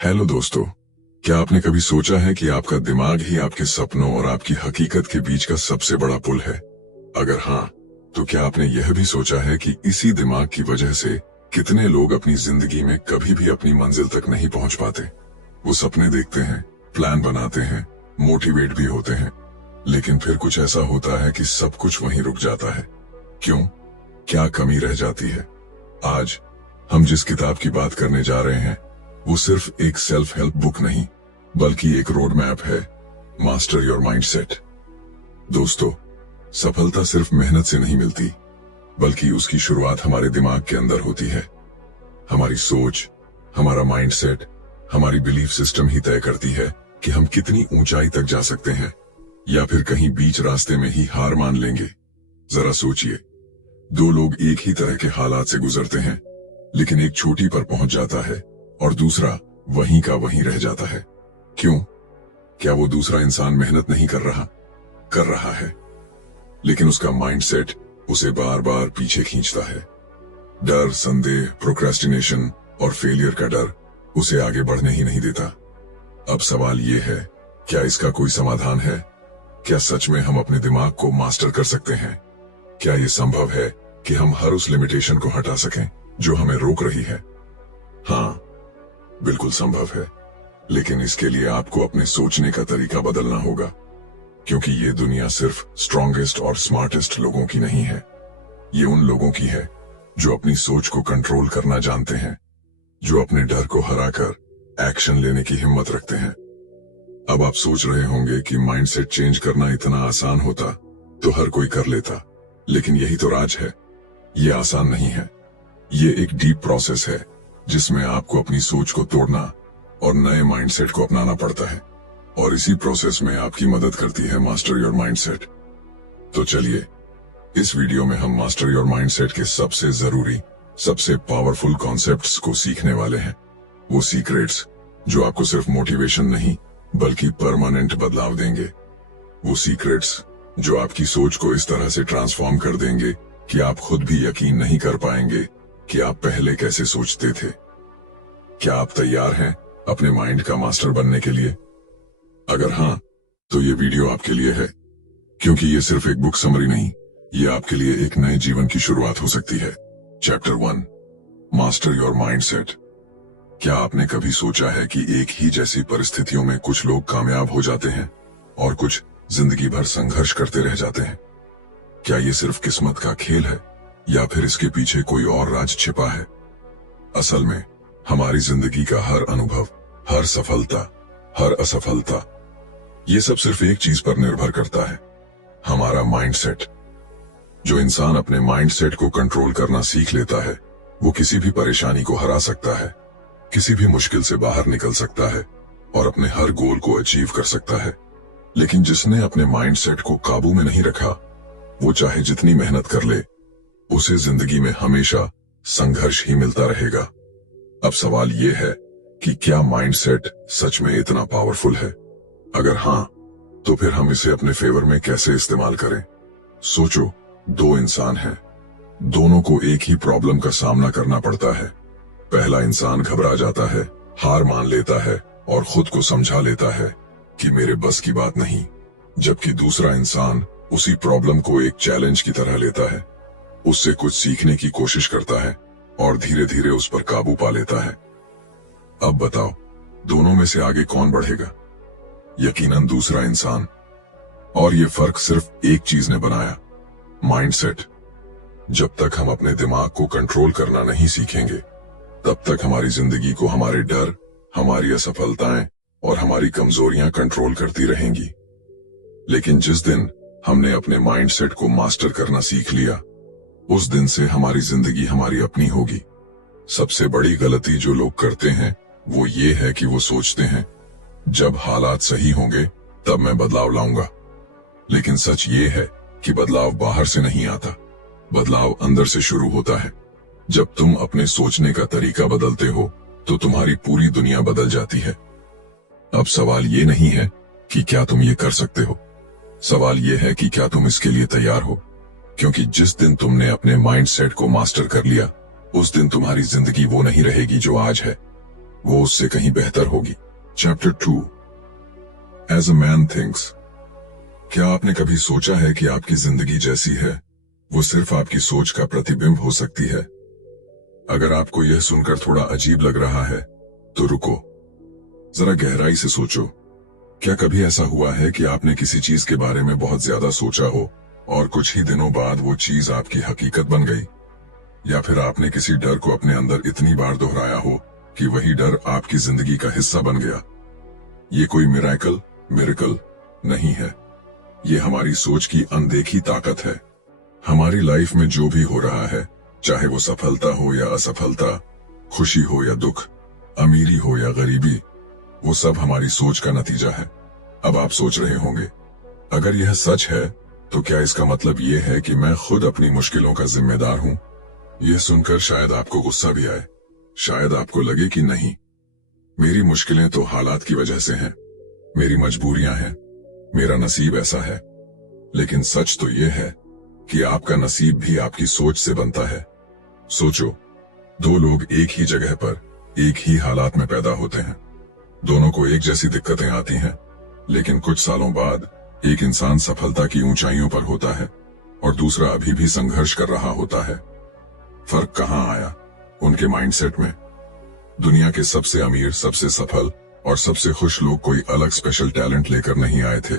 Hello दोस्तों, क्या आपने कभी सोचा है कि आपका दिमाग ही आपके सपनों और आपकी हकीकत के बीच का सबसे बड़ा पुल है? अगर हाँ, तो क्या आपने यह भी सोचा है कि इसी दिमाग की वजह से कितने लोग अपनी जिंदगी में कभी भी अपनी मंजिल तक नहीं पहुंच पाते? वो सपने देखते हैं, प्लान बनाते हैं, मोटिवेट भी होते हैं, लेकिन फिर कुछ ऐसा होता है कि सब कुछ वहीं रुक जाता है। क्यों? क्या कमी रह जाती है? आज हम जिस किताब की बात करने जा रहे हैं वो सिर्फ एक सेल्फ हेल्प बुक नहीं, बल्कि एक रोड मैप है, मास्टर योर माइंडसेट। दोस्तों, सफलता सिर्फ मेहनत से नहीं मिलती, बल्कि उसकी शुरुआत हमारे दिमाग के अंदर होती है। हमारी सोच, हमारा माइंडसेट, हमारी बिलीफ सिस्टम ही तय करती है कि हम कितनी ऊंचाई तक जा सकते हैं या फिर कहीं बीच रास्ते में ही हार मान लेंगे। जरा सोचिए, दो लोग एक ही तरह के हालात से गुजरते हैं, लेकिन एक चोटी पर पहुंच जाता है और दूसरा वहीं का वहीं रह जाता है। क्यों? क्या वो दूसरा इंसान मेहनत नहीं कर रहा है, लेकिन उसका माइंडसेट उसे बार बार पीछे खींचता है। डर, संदेह, प्रोक्रेस्टिनेशन और फेलियर का डर उसे आगे बढ़ने ही नहीं देता। अब सवाल ये है, क्या इसका कोई समाधान है? क्या सच में हम अपने दिमाग को मास्टर कर सकते हैं? क्या ये संभव है कि हम हर उस लिमिटेशन को हटा सकें जो हमें रोक रही है? हाँ, बिल्कुल संभव है, लेकिन इसके लिए आपको अपने सोचने का तरीका बदलना होगा, क्योंकि ये दुनिया सिर्फ स्ट्रॉन्गेस्ट और स्मार्टेस्ट लोगों की नहीं है। ये उन लोगों की है जो अपनी सोच को कंट्रोल करना जानते हैं, जो अपने डर को हराकर एक्शन लेने की हिम्मत रखते हैं। अब आप सोच रहे होंगे कि माइंडसेट चेंज करना इतना आसान होता तो हर कोई कर लेता, लेकिन यही तो राज है। ये आसान नहीं है, ये एक डीप प्रोसेस है जिसमें आपको अपनी सोच को तोड़ना और नए माइंडसेट को अपनाना पड़ता है, और इसी प्रोसेस में आपकी मदद करती है मास्टर योर माइंडसेट। तो चलिए, इस वीडियो में हम मास्टर योर माइंडसेट के सबसे जरूरी, सबसे पावरफुल कॉन्सेप्ट्स को सीखने वाले हैं। वो सीक्रेट्स जो आपको सिर्फ मोटिवेशन नहीं बल्कि परमानेंट बदलाव देंगे। वो सीक्रेट्स जो आपकी सोच को इस तरह से ट्रांसफॉर्म कर देंगे कि आप खुद भी यकीन नहीं कर पाएंगे कि आप पहले कैसे सोचते थे। क्या आप तैयार हैं अपने माइंड का मास्टर बनने के लिए? अगर हाँ, तो ये वीडियो आपके लिए है, क्योंकि ये सिर्फ एक बुक समरी नहीं, ये आपके लिए एक नए जीवन की शुरुआत हो सकती है। Chapter 1, master your mindset. क्या आपने कभी सोचा है कि एक ही जैसी परिस्थितियों में कुछ लोग कामयाब हो जाते हैं और कुछ जिंदगी भर संघर्ष करते रह जाते हैं? क्या ये सिर्फ किस्मत का खेल है या फिर इसके पीछे कोई और राज छिपा है? असल में हमारी जिंदगी का हर अनुभव, हर सफलता, हर असफलता, ये सब सिर्फ एक चीज पर निर्भर करता है, हमारा माइंडसेट। जो इंसान अपने माइंडसेट को कंट्रोल करना सीख लेता है, वो किसी भी परेशानी को हरा सकता है, किसी भी मुश्किल से बाहर निकल सकता है और अपने हर गोल को अचीव कर सकता है। लेकिन जिसने अपने माइंडसेट को काबू में नहीं रखा, वो चाहे जितनी मेहनत कर ले, उसे जिंदगी में हमेशा संघर्ष ही मिलता रहेगा। अब सवाल ये है कि क्या माइंडसेट सच में इतना पावरफुल है? अगर हाँ, तो फिर हम इसे अपने फेवर में कैसे इस्तेमाल करें? सोचो, दो इंसान हैं, दोनों को एक ही प्रॉब्लम का सामना करना पड़ता है। पहला इंसान घबरा जाता है, हार मान लेता है और खुद को समझा लेता है कि मेरे बस की बात नहीं, जबकि दूसरा इंसान उसी प्रॉब्लम को एक चैलेंज की तरह लेता है, उससे कुछ सीखने की कोशिश करता है और धीरे धीरे उस पर काबू पा लेता है। अब बताओ, दोनों में से आगे कौन बढ़ेगा? यकीनन दूसरा इंसान। और ये फर्क सिर्फ एक चीज ने बनाया, माइंडसेट। जब तक हम अपने दिमाग को कंट्रोल करना नहीं सीखेंगे, तब तक हमारी जिंदगी को हमारे डर, हमारी असफलताएं और हमारी कमजोरियां कंट्रोल करती रहेंगी। लेकिन जिस दिन हमने अपने माइंडसेट को मास्टर करना सीख लिया, उस दिन से हमारी जिंदगी हमारी अपनी होगी। सबसे बड़ी गलती जो लोग करते हैं वो ये है कि वो सोचते हैं, जब हालात सही होंगे तब मैं बदलाव लाऊंगा। लेकिन सच ये है कि बदलाव बाहर से नहीं आता, बदलाव अंदर से शुरू होता है। जब तुम अपने सोचने का तरीका बदलते हो तो तुम्हारी पूरी दुनिया बदल जाती है। अब सवाल ये नहीं है कि क्या तुम ये कर सकते हो, सवाल ये है कि क्या तुम इसके लिए तैयार हो। क्योंकि जिस दिन तुमने अपने माइंडसेट को मास्टर कर लिया, उस दिन तुम्हारी जिंदगी वो नहीं रहेगी जो आज है, वो उससे कहीं बेहतर होगी। Chapter 2 as a man thinks. क्या आपने कभी सोचा है कि आपकी जिंदगी जैसी है वो सिर्फ आपकी सोच का प्रतिबिंब हो सकती है? अगर आपको यह सुनकर थोड़ा अजीब लग रहा है तो रुको, जरा गहराई से सोचो। क्या कभी ऐसा हुआ है कि आपने किसी चीज के बारे में बहुत ज्यादा सोचा हो और कुछ ही दिनों बाद वो चीज आपकी हकीकत बन गई? या फिर आपने किसी डर को अपने अंदर इतनी बार दोहराया हो कि वही डर आपकी जिंदगी का हिस्सा बन गया? ये कोई मिरेकल नहीं है, ये हमारी सोच की अनदेखी ताकत है। हमारी लाइफ में जो भी हो रहा है, चाहे वो सफलता हो या असफलता, खुशी हो या दुख, अमीरी हो या गरीबी, वो सब हमारी सोच का नतीजा है। अब आप सोच रहे होंगे, अगर यह सच है तो क्या इसका मतलब यह है कि मैं खुद अपनी मुश्किलों का जिम्मेदार हूं? यह सुनकर शायद आपको गुस्सा भी आए, शायद आपको लगे कि नहीं, मेरी मुश्किलें तो हालात की वजह से हैं, मेरी मजबूरियां हैं, मेरा नसीब ऐसा है। लेकिन सच तो यह है कि आपका नसीब भी आपकी सोच से बनता है। सोचो, दो लोग एक ही जगह पर एक ही हालात में पैदा होते हैं, दोनों को एक जैसी दिक्कतें आती हैं, लेकिन कुछ सालों बाद एक इंसान सफलता की ऊंचाइयों पर होता है और दूसरा अभी भी संघर्ष कर रहा होता है। फर्क कहां आया? उनके माइंडसेट में। दुनिया के सबसे अमीर, सबसे सफल और सबसे खुश लोग कोई अलग स्पेशल टैलेंट लेकर नहीं आए थे,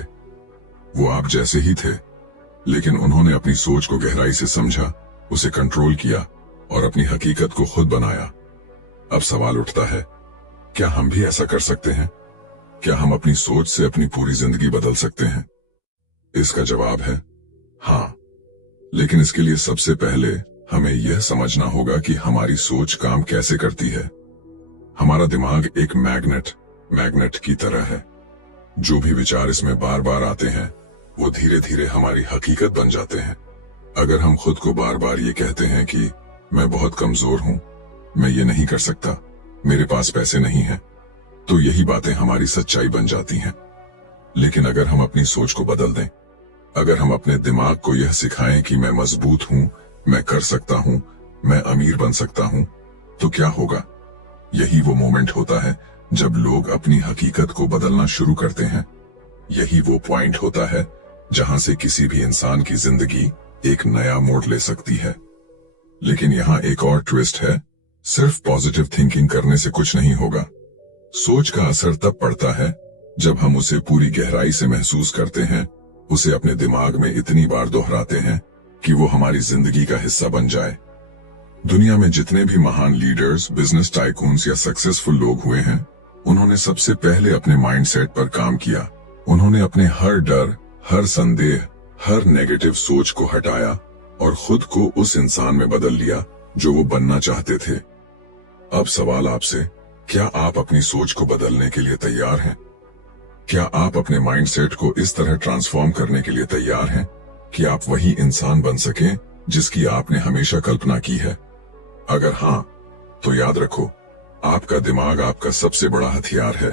वो आप जैसे ही थे, लेकिन उन्होंने अपनी सोच को गहराई से समझा, उसे कंट्रोल किया और अपनी हकीकत को खुद बनाया। अब सवाल उठता है, क्या हम भी ऐसा कर सकते हैं? क्या हम अपनी सोच से अपनी पूरी जिंदगी बदल सकते हैं? इसका जवाब है हाँ, लेकिन इसके लिए सबसे पहले हमें यह समझना होगा कि हमारी सोच काम कैसे करती है। हमारा दिमाग एक मैग्नेट की तरह है। जो भी विचार इसमें बार बार आते हैं वो धीरे धीरे हमारी हकीकत बन जाते हैं। अगर हम खुद को बार बार ये कहते हैं कि मैं बहुत कमजोर हूं, मैं ये नहीं कर सकता, मेरे पास पैसे नहीं हैं, तो यही बातें हमारी सच्चाई बन जाती हैं। लेकिन अगर हम अपनी सोच को बदल दें, अगर हम अपने दिमाग को यह सिखाएं कि मैं मजबूत हूं, मैं कर सकता हूं, मैं अमीर बन सकता हूं, तो क्या होगा? यही वो मोमेंट होता है जब लोग अपनी हकीकत को बदलना शुरू करते हैं। यही वो पॉइंट होता है जहां से किसी भी इंसान की जिंदगी एक नया मोड़ ले सकती है। लेकिन यहाँ एक और ट्विस्ट है, सिर्फ पॉजिटिव थिंकिंग करने से कुछ नहीं होगा। सोच का असर तब पड़ता है जब हम उसे पूरी गहराई से महसूस करते हैं, उसे अपने दिमाग में इतनी बार दोहराते हैं कि वो हमारी जिंदगी का हिस्सा बन जाए। दुनिया में जितने भी महान लीडर्स, बिजनेस टाइकून्स या सक्सेसफुल लोग हुए हैं, उन्होंने सबसे पहले अपने माइंडसेट पर काम किया। उन्होंने अपने हर डर, हर संदेह, हर नेगेटिव सोच को हटाया और खुद को उस इंसान में बदल लिया जो वो बनना चाहते थे। अब सवाल आपसे, क्या आप अपनी सोच को बदलने के लिए तैयार हैं? क्या आप अपने माइंडसेट को इस तरह ट्रांसफॉर्म करने के लिए तैयार हैं कि आप वही इंसान बन सकें जिसकी आपने हमेशा कल्पना की है? अगर हां, तो याद रखो, आपका दिमाग आपका सबसे बड़ा हथियार है।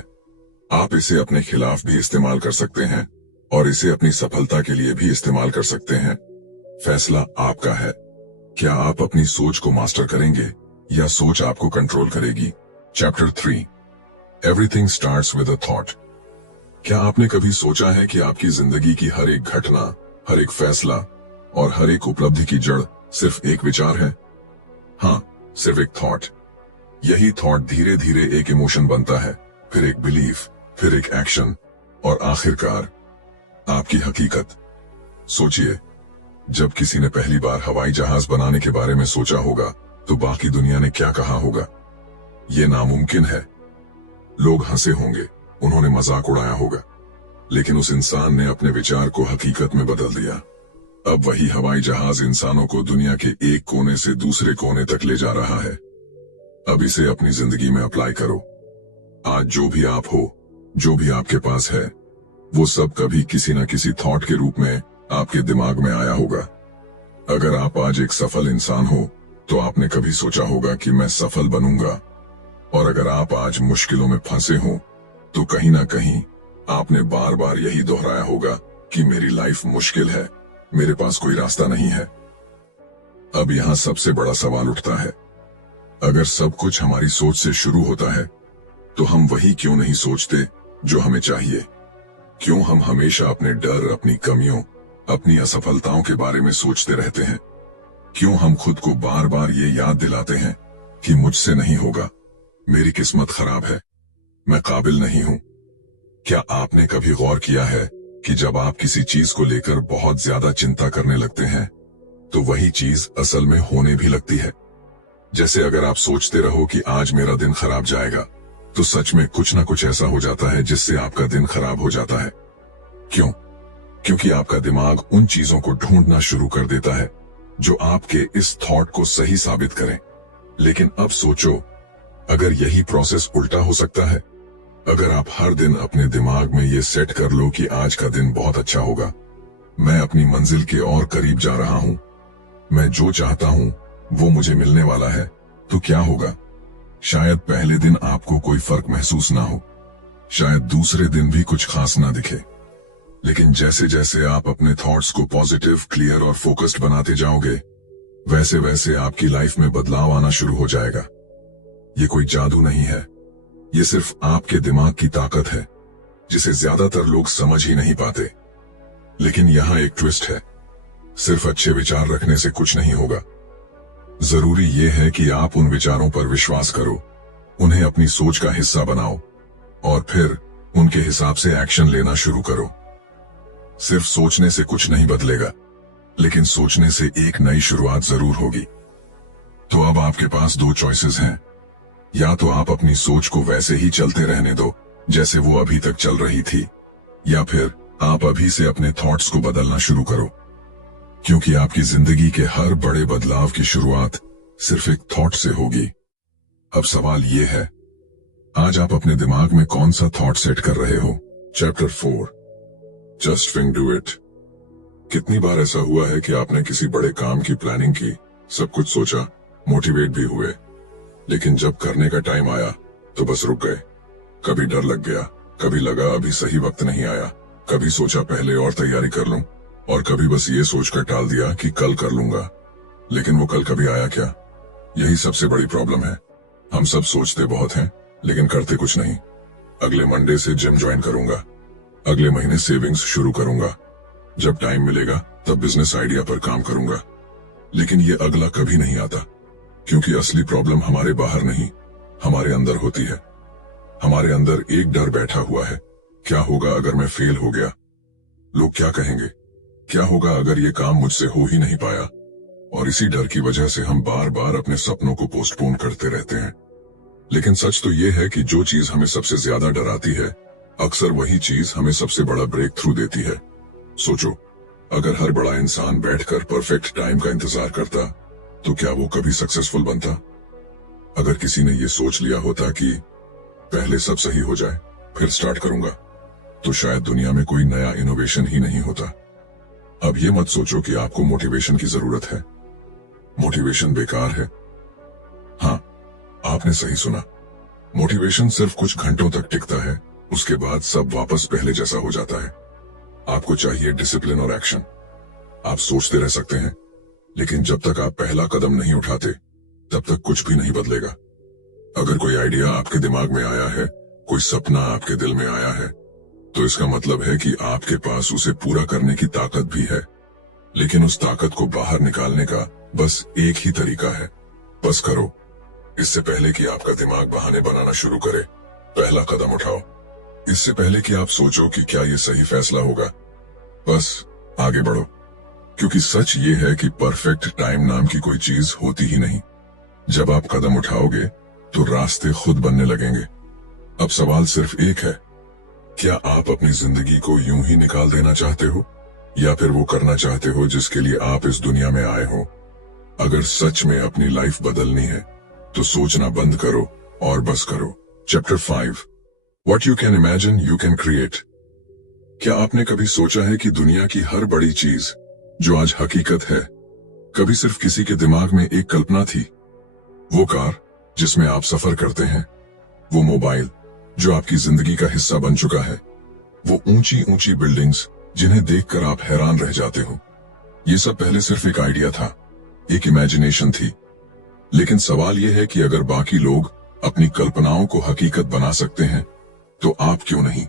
आप इसे अपने खिलाफ भी इस्तेमाल कर सकते हैं और इसे अपनी सफलता के लिए भी इस्तेमाल कर सकते हैं। फैसला आपका है। क्या आप अपनी सोच को मास्टर करेंगे या सोच आपको कंट्रोल करेगी? Chapter 3 everything starts with a thought. क्या आपने कभी सोचा है कि आपकी जिंदगी की हर एक घटना, हर एक फैसला और हर एक उपलब्धि की जड़ सिर्फ एक विचार है? हाँ, सिर्फ एक थॉट। यही थॉट धीरे धीरे एक इमोशन बनता है, फिर एक बिलीफ, फिर एक एक्शन और आखिरकार आपकी हकीकत। सोचिए, जब किसी ने पहली बार हवाई जहाज बनाने के बारे में सोचा होगा तो बाकी दुनिया ने क्या कहा होगा? ये नामुमकिन है। लोग हंसे होंगे, उन्होंने मजाक उड़ाया होगा, लेकिन उस इंसान ने अपने विचार को हकीकत में बदल दिया। अब वही हवाई जहाज इंसानों को दुनिया के एक कोने से दूसरे कोने तक ले जा रहा है। अब इसे अपनी जिंदगी में अप्लाई करो। आज जो भी आप हो, जो भी आपके पास है, वो सब कभी किसी न किसी थॉट के रूप में आपके दिमाग में आया होगा। अगर आप आज एक सफल इंसान हो तो आपने कभी सोचा होगा कि मैं सफल बनूंगा, और अगर आप आज मुश्किलों में फंसे हो तो कहीं ना कहीं आपने बार बार यही दोहराया होगा कि मेरी लाइफ मुश्किल है, मेरे पास कोई रास्ता नहीं है। अब यहां सबसे बड़ा सवाल उठता है, अगर सब कुछ हमारी सोच से शुरू होता है तो हम वही क्यों नहीं सोचते जो हमें चाहिए? क्यों हम हमेशा अपने डर, अपनी कमियों, अपनी असफलताओं के बारे में सोचते रहते हैं? क्यों हम खुद को बार बार ये याद दिलाते हैं कि मुझसे नहीं होगा, मेरी किस्मत खराब है, मैं काबिल नहीं हूं? क्या आपने कभी गौर किया है कि जब आप किसी चीज को लेकर बहुत ज्यादा चिंता करने लगते हैं तो वही चीज असल में होने भी लगती है? जैसे अगर आप सोचते रहो कि आज मेरा दिन खराब जाएगा, तो सच में कुछ ना कुछ ऐसा हो जाता है जिससे आपका दिन खराब हो जाता है। क्यों? क्योंकि आपका दिमाग उन चीजों को ढूंढना शुरू कर देता है जो आपके इस थॉट को सही साबित करें। लेकिन अब सोचो, अगर यही प्रोसेस उल्टा हो सकता है? अगर आप हर दिन अपने दिमाग में ये सेट कर लो कि आज का दिन बहुत अच्छा होगा, मैं अपनी मंजिल के और करीब जा रहा हूं, मैं जो चाहता हूं वो मुझे मिलने वाला है, तो क्या होगा? शायद पहले दिन आपको कोई फर्क महसूस ना हो, शायद दूसरे दिन भी कुछ खास ना दिखे, लेकिन जैसे जैसे आप अपने थॉट्स को पॉजिटिव, क्लियर और फोकस्ड बनाते जाओगे, वैसे वैसे आपकी लाइफ में बदलाव आना शुरू हो जाएगा। ये कोई जादू नहीं है, ये सिर्फ आपके दिमाग की ताकत है, जिसे ज्यादातर लोग समझ ही नहीं पाते। लेकिन यहां एक ट्विस्ट है, सिर्फ अच्छे विचार रखने से कुछ नहीं होगा। जरूरी यह है कि आप उन विचारों पर विश्वास करो, उन्हें अपनी सोच का हिस्सा बनाओ और फिर उनके हिसाब से एक्शन लेना शुरू करो। सिर्फ सोचने से कुछ नहीं बदलेगा, लेकिन सोचने से एक नई शुरुआत जरूर होगी। तो अब आपके पास दो चॉइसेस हैं, या तो आप अपनी सोच को वैसे ही चलते रहने दो जैसे वो अभी तक चल रही थी, या फिर आप अभी से अपने थॉट्स को बदलना शुरू करो, क्योंकि आपकी जिंदगी के हर बड़े बदलाव की शुरुआत सिर्फ एक थॉट से होगी। अब सवाल ये है, आज आप अपने दिमाग में कौन सा थॉट सेट कर रहे हो? Chapter 4, just think do it. कितनी बार ऐसा हुआ है कि आपने किसी बड़े काम की प्लानिंग की, सब कुछ सोचा, मोटिवेट भी हुए, लेकिन जब करने का टाइम आया तो बस रुक गए। कभी डर लग गया, कभी लगा अभी सही वक्त नहीं आया, कभी सोचा पहले और तैयारी कर लूं, और कभी बस ये सोचकर टाल दिया कि कल कर लूंगा। लेकिन वो कल कभी आया क्या? यही सबसे बड़ी प्रॉब्लम है। हम सब सोचते बहुत हैं, लेकिन करते कुछ नहीं। अगले मंडे से जिम ज्वाइन करूंगा, अगले महीने सेविंग्स शुरू करूंगा, जब टाइम मिलेगा तब बिजनेस आइडिया पर काम करूंगा। लेकिन ये अगला कभी नहीं आता, क्योंकि असली प्रॉब्लम हमारे बाहर नहीं, हमारे अंदर होती है। हमारे अंदर एक डर बैठा हुआ है, क्या होगा अगर मैं फेल हो गया? लोग क्या कहेंगे? क्या होगा अगर ये काम मुझसे हो ही नहीं पाया? और इसी डर की वजह से हम बार बार अपने सपनों को पोस्टपोन करते रहते हैं। लेकिन सच तो ये है कि जो चीज हमें सबसे ज्यादा डराती है, अक्सर वही चीज हमें सबसे बड़ा ब्रेक थ्रू देती है। सोचो, अगर हर बड़ा इंसान बैठकर परफेक्ट टाइम का इंतजार करता, तो क्या वो कभी सक्सेसफुल बनता? अगर किसी ने ये सोच लिया होता कि पहले सब सही हो जाए फिर स्टार्ट करूंगा, तो शायद दुनिया में कोई नया इनोवेशन ही नहीं होता। अब ये मत सोचो कि आपको मोटिवेशन की जरूरत है। मोटिवेशन बेकार है। हाँ, आपने सही सुना, मोटिवेशन सिर्फ कुछ घंटों तक टिकता है, उसके बाद सब वापस पहले जैसा हो जाता है। आपको चाहिए डिसिप्लिन और एक्शन। आप सोचते रह सकते हैं, लेकिन जब तक आप पहला कदम नहीं उठाते, तब तक कुछ भी नहीं बदलेगा। अगर कोई आइडिया आपके दिमाग में आया है, कोई सपना आपके दिल में आया है, तो इसका मतलब है कि आपके पास उसे पूरा करने की ताकत भी है। लेकिन उस ताकत को बाहर निकालने का बस एक ही तरीका है, बस करो। इससे पहले कि आपका दिमाग बहाने बनाना शुरू करे, पहला कदम उठाओ। इससे पहले कि आप सोचो कि क्या ये सही फैसला होगा, बस आगे बढ़ो। क्योंकि सच ये है कि परफेक्ट टाइम नाम की कोई चीज होती ही नहीं। जब आप कदम उठाओगे तो रास्ते खुद बनने लगेंगे। अब सवाल सिर्फ एक है, क्या आप अपनी जिंदगी को यूं ही निकाल देना चाहते हो, या फिर वो करना चाहते हो जिसके लिए आप इस दुनिया में आए हो? अगर सच में अपनी लाइफ बदलनी है, तो सोचना बंद करो और बस करो। Chapter 5, what you can imagine you can create. क्या आपने कभी सोचा है कि दुनिया की हर बड़ी चीज जो आज हकीकत है, कभी सिर्फ किसी के दिमाग में एक कल्पना थी? वो कार जिसमें आप सफर करते हैं, वो मोबाइल जो आपकी जिंदगी का हिस्सा बन चुका है, वो ऊंची ऊंची बिल्डिंग्स जिन्हें देखकर आप हैरान रह जाते हो, ये सब पहले सिर्फ एक आइडिया था, एक इमेजिनेशन थी। लेकिन सवाल यह है कि अगर बाकी लोग अपनी कल्पनाओं को हकीकत बना सकते हैं, तो आप क्यों नहीं?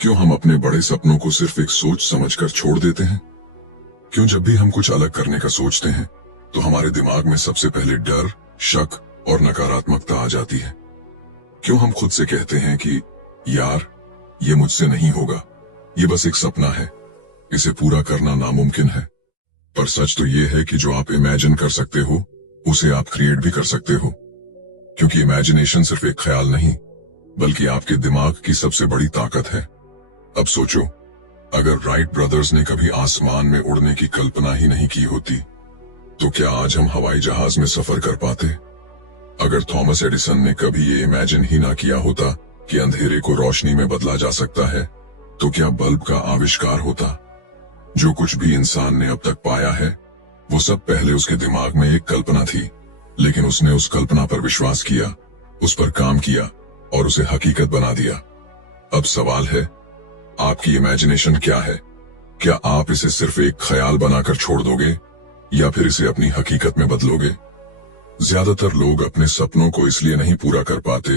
क्यों हम अपने बड़े सपनों को सिर्फ एक सोच समझकर छोड़ देते हैं? क्यों जब भी हम कुछ अलग करने का सोचते हैं तो हमारे दिमाग में सबसे पहले डर, शक और नकारात्मकता आ जाती है? क्यों हम खुद से कहते हैं कि यार, ये मुझसे नहीं होगा, ये बस एक सपना है, इसे पूरा करना नामुमकिन है? पर सच तो ये है कि जो आप इमेजिन कर सकते हो उसे आप क्रिएट भी कर सकते हो, क्योंकि इमेजिनेशन सिर्फ एक ख्याल नहीं बल्कि आपके दिमाग की सबसे बड़ी ताकत है। अब सोचो, अगर राइट ब्रदर्स ने कभी आसमान में उड़ने की कल्पना ही नहीं की होती तो क्या आज हम हवाई जहाज में सफर कर पाते? अगर थॉमस एडिसन ने कभी ये इमेजिन ही ना किया होता कि अंधेरे को रोशनी में बदला जा सकता है, तो क्या बल्ब का आविष्कार होता? जो कुछ भी इंसान ने अब तक पाया है वो सब पहले उसके दिमाग में एक कल्पना थी, लेकिन उसने उस कल्पना पर विश्वास किया, उस पर काम किया और उसे हकीकत बना दिया। अब सवाल है, आपकी इमेजिनेशन क्या है? क्या आप इसे सिर्फ एक ख्याल बनाकर छोड़ दोगे या फिर इसे अपनी हकीकत में बदलोगे? ज्यादातर लोग अपने सपनों को इसलिए नहीं पूरा कर पाते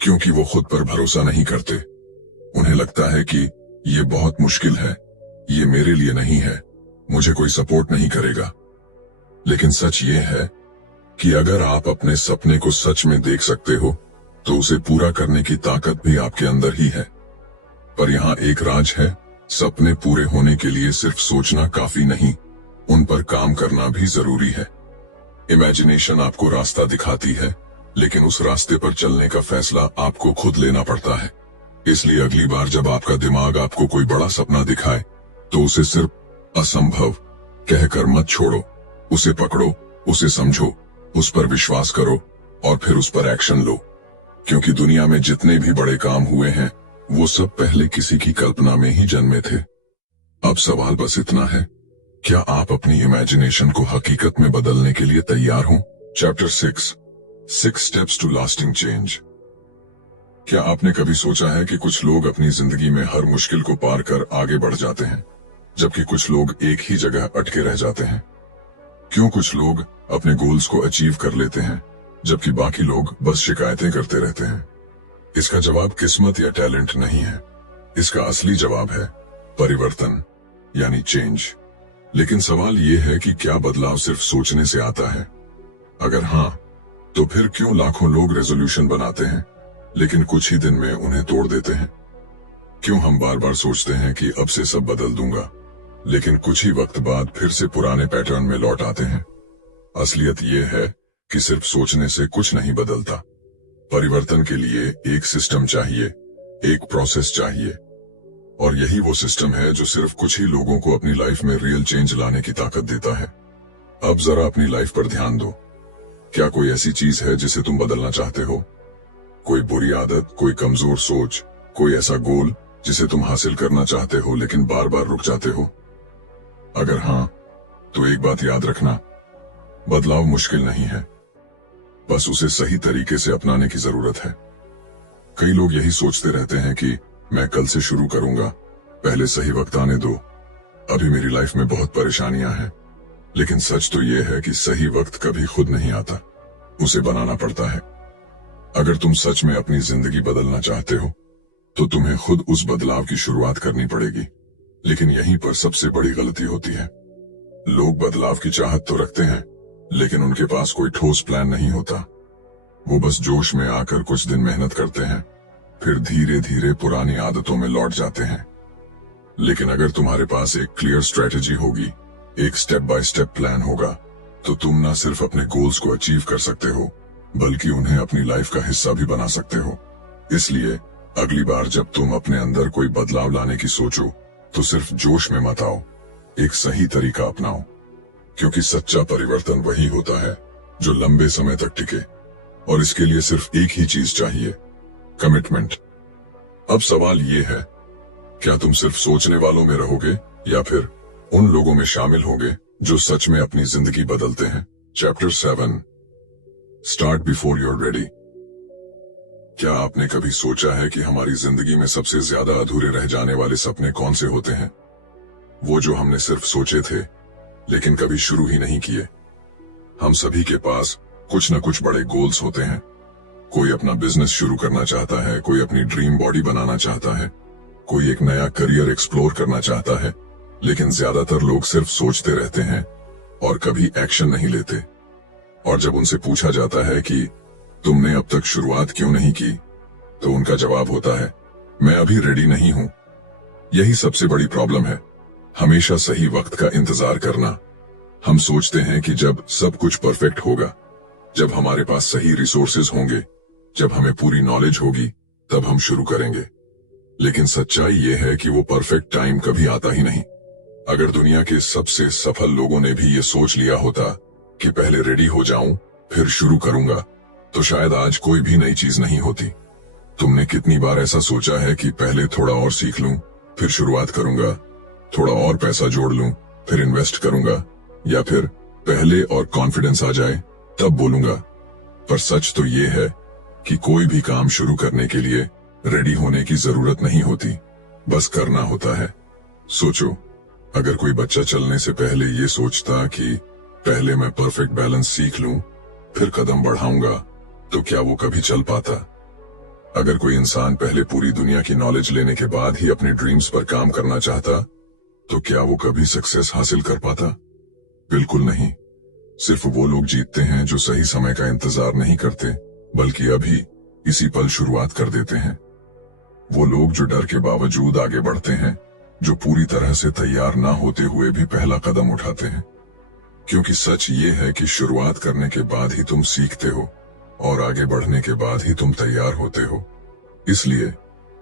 क्योंकि वो खुद पर भरोसा नहीं करते। उन्हें लगता है कि ये बहुत मुश्किल है, ये मेरे लिए नहीं है, मुझे कोई सपोर्ट नहीं करेगा। लेकिन सच ये है कि अगर आप अपने सपने को सच में देख सकते हो तो उसे पूरा करने की ताकत भी आपके अंदर ही है। पर यहाँ एक राज है, सपने पूरे होने के लिए सिर्फ सोचना काफी नहीं, उन पर काम करना भी जरूरी है। इमेजिनेशन आपको रास्ता दिखाती है, लेकिन उस रास्ते पर चलने का फैसला आपको खुद लेना पड़ता है। इसलिए अगली बार जब आपका दिमाग आपको कोई बड़ा सपना दिखाए तो उसे सिर्फ असंभव कहकर मत छोड़ो, उसे पकड़ो, उसे समझो, उस पर विश्वास करो और फिर उस पर एक्शन लो। क्योंकि दुनिया में जितने भी बड़े काम हुए हैं वो सब पहले किसी की कल्पना में ही जन्मे थे। अब सवाल बस इतना है, क्या आप अपनी इमेजिनेशन को हकीकत में बदलने के लिए तैयार हो? Chapter 6 steps to lasting change. क्या आपने कभी सोचा है कि कुछ लोग अपनी जिंदगी में हर मुश्किल को पार कर आगे बढ़ जाते हैं, जबकि कुछ लोग एक ही जगह अटके रह जाते हैं? क्यों कुछ लोग अपने गोल्स को अचीव कर लेते हैं जबकि बाकी लोग बस शिकायतें करते रहते हैं? इसका जवाब किस्मत या टैलेंट नहीं है, इसका असली जवाब है परिवर्तन, यानी चेंज। लेकिन सवाल यह है कि क्या बदलाव सिर्फ सोचने से आता है? अगर हाँ, तो फिर क्यों लाखों लोग रेजोल्यूशन बनाते हैं लेकिन कुछ ही दिन में उन्हें तोड़ देते हैं? क्यों हम बार बार सोचते हैं कि अब से सब बदल दूंगा, लेकिन कुछ ही वक्त बाद फिर से पुराने पैटर्न में लौट आते हैं? असलियत यह है कि सिर्फ सोचने से कुछ नहीं बदलता। परिवर्तन के लिए एक सिस्टम चाहिए, एक प्रोसेस चाहिए, और यही वो सिस्टम है जो सिर्फ कुछ ही लोगों को अपनी लाइफ में रियल चेंज लाने की ताकत देता है। अब जरा अपनी लाइफ पर ध्यान दो। क्या कोई ऐसी चीज है जिसे तुम बदलना चाहते हो? कोई बुरी आदत, कोई कमजोर सोच, कोई ऐसा गोल जिसे तुम हासिल करना चाहते हो लेकिन बार बार रुक जाते हो? अगर हाँ, तो एक बात याद रखना, बदलाव मुश्किल नहीं है, बस उसे सही तरीके से अपनाने की जरूरत है। कई लोग यही सोचते रहते हैं कि मैं कल से शुरू करूंगा, पहले सही वक्त आने दो, अभी मेरी लाइफ में बहुत परेशानियां हैं। लेकिन सच तो यह है कि सही वक्त कभी खुद नहीं आता, उसे बनाना पड़ता है। अगर तुम सच में अपनी जिंदगी बदलना चाहते हो तो तुम्हें खुद उस बदलाव की शुरुआत करनी पड़ेगी। लेकिन यहीं पर सबसे बड़ी गलती होती है। लोग बदलाव की चाहत तो रखते हैं लेकिन उनके पास कोई ठोस प्लान नहीं होता। वो बस जोश में आकर कुछ दिन मेहनत करते हैं, फिर धीरे धीरे पुरानी आदतों में लौट जाते हैं। लेकिन अगर तुम्हारे पास एक क्लियर स्ट्रेटेजी होगी, एक स्टेप बाय स्टेप प्लान होगा, तो तुम ना सिर्फ अपने गोल्स को अचीव कर सकते हो बल्कि उन्हें अपनी लाइफ का हिस्सा भी बना सकते हो। इसलिए अगली बार जब तुम अपने अंदर कोई बदलाव लाने की सोचो तो सिर्फ जोश में मत आओ, एक सही तरीका अपनाओ। क्योंकि सच्चा परिवर्तन वही होता है जो लंबे समय तक टिके, और इसके लिए सिर्फ एक ही चीज चाहिए, कमिटमेंट। अब सवाल ये है, क्या तुम सिर्फ सोचने वालों में रहोगे या फिर उन लोगों में शामिल होगे जो सच में अपनी जिंदगी बदलते हैं? Chapter 7 start before you are ready. क्या आपने कभी सोचा है कि हमारी जिंदगी में सबसे ज्यादा अधूरे रह जाने वाले सपने कौन से होते हैं? वो जो हमने सिर्फ सोचे थे लेकिन कभी शुरू ही नहीं किए। हम सभी के पास कुछ न कुछ बड़े गोल्स होते हैं, कोई अपना बिजनेस शुरू करना चाहता है, कोई अपनी ड्रीम बॉडी बनाना चाहता है, कोई एक नया करियर एक्सप्लोर करना चाहता है। लेकिन ज्यादातर लोग सिर्फ सोचते रहते हैं और कभी एक्शन नहीं लेते। और जब उनसे पूछा जाता है कि तुमने अब तक शुरुआत क्यों नहीं की, तो उनका जवाब होता है, मैं अभी रेडी नहीं हूं। यही सबसे बड़ी प्रॉब्लम है, हमेशा सही वक्त का इंतजार करना। हम सोचते हैं कि जब सब कुछ परफेक्ट होगा, जब हमारे पास सही रिसोर्सेज होंगे, जब हमें पूरी नॉलेज होगी, तब हम शुरू करेंगे। लेकिन सच्चाई यह है कि वो परफेक्ट टाइम कभी आता ही नहीं। अगर दुनिया के सबसे सफल लोगों ने भी ये सोच लिया होता कि पहले रेडी हो जाऊं फिर शुरू करूंगा, तो शायद आज कोई भी नई चीज नहीं होती। तुमने कितनी बार ऐसा सोचा है कि पहले थोड़ा और सीख लूं, फिर शुरुआत करूंगा, थोड़ा और पैसा जोड़ लूं, फिर इन्वेस्ट करूंगा, या फिर पहले और कॉन्फिडेंस आ जाए तब बोलूंगा। पर सच तो ये है कि कोई भी काम शुरू करने के लिए रेडी होने की जरूरत नहीं होती, बस करना होता है। सोचो, अगर कोई बच्चा चलने से पहले ये सोचता कि पहले मैं परफेक्ट बैलेंस सीख लूं, फिर कदम बढ़ाऊंगा, तो क्या वो कभी चल पाता? अगर कोई इंसान पहले पूरी दुनिया की नॉलेज लेने के बाद ही अपने ड्रीम्स पर काम करना चाहता, तो क्या वो कभी सक्सेस हासिल कर पाता? बिल्कुल नहीं। सिर्फ वो लोग जीतते हैं जो सही समय का इंतजार नहीं करते, बल्कि अभी इसी पल शुरुआत कर देते हैं। वो लोग जो डर के बावजूद आगे बढ़ते हैं, जो पूरी तरह से तैयार ना होते हुए भी पहला कदम उठाते हैं। क्योंकि सच ये है कि शुरुआत करने के बाद ही तुम सीखते हो और आगे बढ़ने के बाद ही तुम तैयार होते हो। इसलिए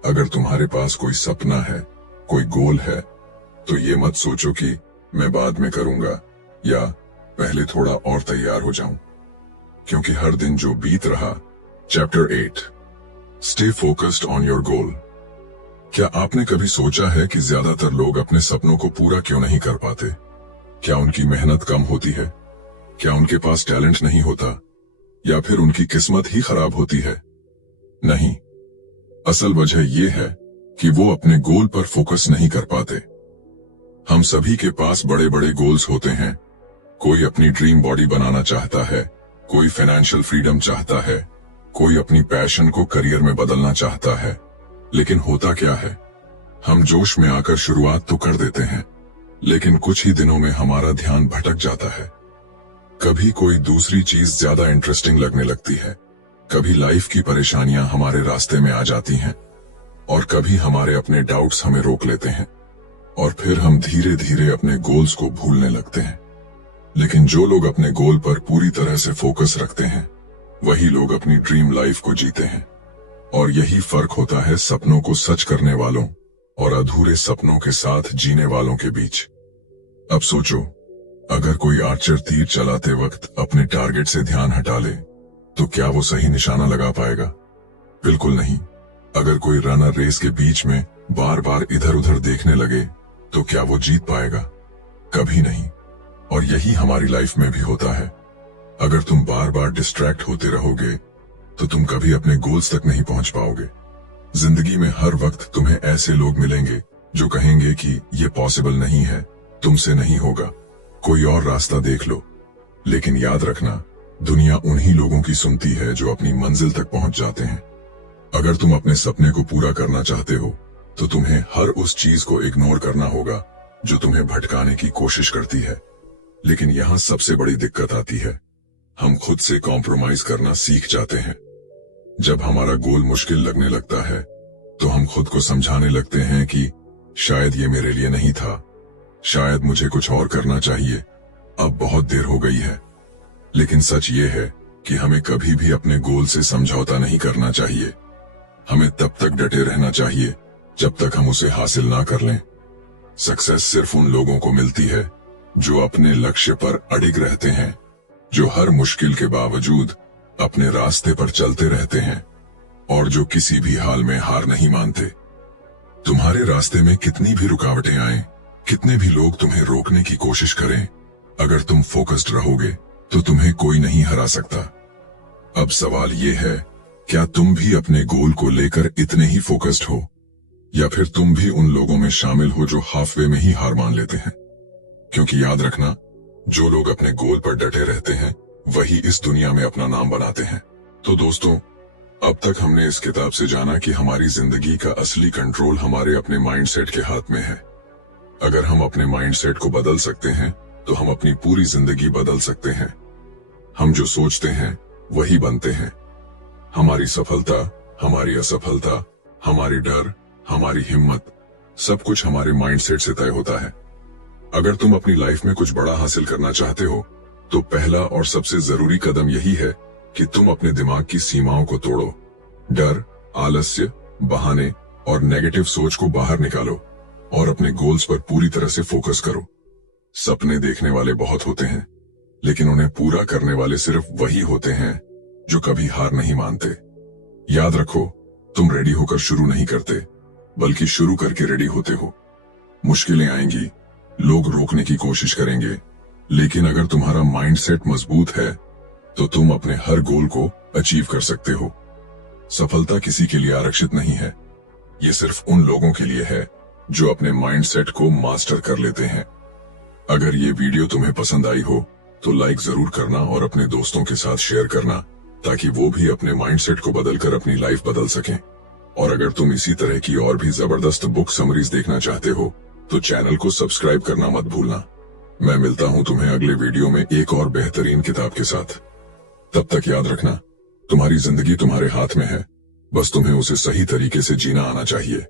अगर तुम्हारे पास कोई सपना है, कोई गोल है, तो ये मत सोचो कि मैं बाद में करूंगा या पहले थोड़ा और तैयार हो जाऊं। क्योंकि हर दिन जो बीत रहा। Chapter 8, stay focused on your goal. क्या आपने कभी सोचा है कि ज्यादातर लोग अपने सपनों को पूरा क्यों नहीं कर पाते? क्या उनकी मेहनत कम होती है? क्या उनके पास टैलेंट नहीं होता? या फिर उनकी किस्मत ही खराब होती है? नहीं, असल वजह यह है कि वो अपने गोल पर फोकस नहीं कर पाते। हम सभी के पास बड़े बड़े गोल्स होते हैं। कोई अपनी ड्रीम बॉडी बनाना चाहता है, कोई फाइनेंशियल फ्रीडम चाहता है, कोई अपनी पैशन को करियर में बदलना चाहता है। लेकिन होता क्या है, हम जोश में आकर शुरुआत तो कर देते हैं, लेकिन कुछ ही दिनों में हमारा ध्यान भटक जाता है। कभी कोई दूसरी चीज ज्यादा इंटरेस्टिंग लगने लगती है, कभी लाइफ की परेशानियां हमारे रास्ते में आ जाती हैं, और कभी हमारे अपने डाउट्स हमें रोक लेते हैं, और फिर हम धीरे धीरे अपने गोल्स को भूलने लगते हैं। लेकिन जो लोग अपने गोल पर पूरी तरह से फोकस रखते हैं, वही लोग अपनी ड्रीम लाइफ को जीते हैं। और यही फर्क होता है सपनों को सच करने वालों और अधूरे सपनों के साथ जीने वालों के बीच। अब सोचो, अगर कोई आर्चर तीर चलाते वक्त अपने टारगेट से ध्यान हटा ले, तो क्या वो सही निशाना लगा पाएगा? बिल्कुल नहीं। अगर कोई रनर रेस के बीच में बार बार इधर उधर देखने लगे, तो क्या वो जीत पाएगा? कभी नहीं। और यही हमारी लाइफ में भी होता है। अगर तुम बार बार डिस्ट्रैक्ट होते रहोगे, तो तुम कभी अपने गोल्स तक नहीं पहुंच पाओगे। जिंदगी में हर वक्त तुम्हें ऐसे लोग मिलेंगे जो कहेंगे कि ये पॉसिबल नहीं है, तुमसे नहीं होगा, कोई और रास्ता देख लो। लेकिन याद रखना, दुनिया उन्हीं लोगों की सुनती है जो अपनी मंजिल तक पहुंच जाते हैं। अगर तुम अपने सपने को पूरा करना चाहते हो, तो तुम्हें हर उस चीज को इग्नोर करना होगा जो तुम्हें भटकाने की कोशिश करती है। लेकिन यहां सबसे बड़ी दिक्कत आती है, हम खुद से कॉम्प्रोमाइज करना सीख जाते हैं। जब हमारा गोल मुश्किल लगने लगता है, तो हम खुद को समझाने लगते हैं कि शायद ये मेरे लिए नहीं था, शायद मुझे कुछ और करना चाहिए, अब बहुत देर हो गई है। लेकिन सच ये है कि हमें कभी भी अपने गोल से समझौता नहीं करना चाहिए। हमें तब तक डटे रहना चाहिए जब तक हम उसे हासिल ना कर लें। सक्सेस सिर्फ उन लोगों को मिलती है जो अपने लक्ष्य पर अडिग रहते हैं, जो हर मुश्किल के बावजूद अपने रास्ते पर चलते रहते हैं, और जो किसी भी हाल में हार नहीं मानते। तुम्हारे रास्ते में कितनी भी रुकावटें आएं, कितने भी लोग तुम्हें रोकने की कोशिश करें, अगर तुम फोकस्ड रहोगे तो तुम्हें कोई नहीं हरा सकता। अब सवाल ये है, क्या तुम भी अपने गोल को लेकर इतने ही फोकस्ड हो, या फिर तुम भी उन लोगों में शामिल हो जो हाफवे में ही हार मान लेते हैं? क्योंकि याद रखना, जो लोग अपने गोल पर डटे रहते हैं, वही इस दुनिया में अपना नाम बनाते हैं। तो दोस्तों, अब तक हमने इस किताब से जाना कि हमारी जिंदगी का असली कंट्रोल हमारे अपने माइंडसेट के हाथ में है। अगर हम अपने माइंडसेट को बदल सकते हैं तो हम अपनी पूरी जिंदगी बदल सकते हैं। हम जो सोचते हैं वही बनते हैं। हमारी सफलता, हमारी असफलता, हमारे डर, हमारी हिम्मत, सब कुछ हमारे माइंडसेट से तय होता है। अगर तुम अपनी लाइफ में कुछ बड़ा हासिल करना चाहते हो तो पहला और सबसे जरूरी कदम यही है कि तुम अपने दिमाग की सीमाओं को तोड़ो। डर, आलस्य, बहाने और नेगेटिव सोच को बाहर निकालो और अपने गोल्स पर पूरी तरह से फोकस करो। सपने देखने वाले बहुत होते हैं, लेकिन उन्हें पूरा करने वाले सिर्फ वही होते हैं जो कभी हार नहीं मानते। याद रखो, तुम रेडी होकर शुरू नहीं करते, बल्कि शुरू करके रेडी होते हो। मुश्किलें आएंगी, लोग रोकने की कोशिश करेंगे, लेकिन अगर तुम्हारा माइंडसेट मजबूत है तो तुम अपने हर गोल को अचीव कर सकते हो। सफलता किसी के लिए आरक्षित नहीं है, ये सिर्फ उन लोगों के लिए है जो अपने माइंडसेट को मास्टर कर लेते हैं। अगर ये वीडियो तुम्हें पसंद आई हो तो लाइक जरूर करना और अपने दोस्तों के साथ शेयर करना, ताकि वो भी अपने माइंडसेट को बदलकर अपनी लाइफ बदल सकें। और अगर तुम इसी तरह की और भी जबरदस्त बुक समरीज देखना चाहते हो तो चैनल को सब्सक्राइब करना मत भूलना। मैं मिलता हूं तुम्हें अगले वीडियो में एक और बेहतरीन किताब के साथ। तब तक याद रखना, तुम्हारी जिंदगी तुम्हारे हाथ में है, बस तुम्हें उसे सही तरीके से जीना आना चाहिए।